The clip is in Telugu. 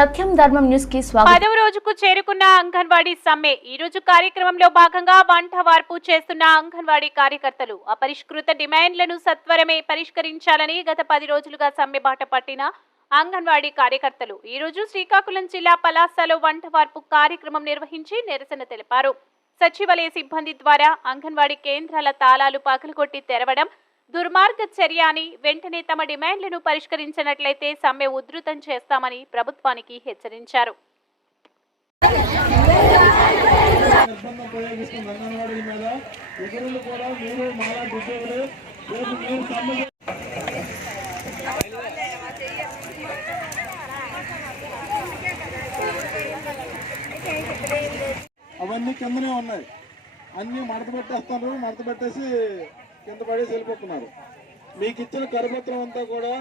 సత్యం ధర్మం న్యూస్ కి స్వాగతం. 10వ రోజుకు చేరుకున్న అంగన్వాడీ సమ్మె. ఈ రోజు కార్యక్రమంలో భాగంగా వంట వార్పు చేస్తున్న అంగన్వాడీ కార్యకర్తలు అపరిష్కృత డిమాండ్లను సత్వరమే పరిష్కరించాలని గత 10 రోజులుగా సమ్మె బాట పట్టిన అంగన్వాడీ కార్యకర్తలు ఈ రోజు శ్రీకాకుళం జిల్లా పలాసలో వంట వార్పు కార్యక్రమం నిర్వహించి నిరసన తెలిపారు. సచివాలయ సిబ్బంది ద్వారా అంగన్వాడీ కేంద్రాల తాళాలు పగలగొట్టి తెరవడం దుర్మార్గ చర్య అని, వెంటనే తమ డిమాండ్లను పరిష్కరించినట్లయితే సమ్మె ఉధృతం చేస్తామని ప్రభుత్వానికి హెచ్చరించారు. అవన్నీ కిందనే ఉన్నాయి, అన్ని మడత పెట్టేస్తారు, మడత పెట్టేసి కింద పడేసి వెళ్ళిపోతున్నారు. మీకు ఇచ్చిన కరపత్రం అంతా కూడా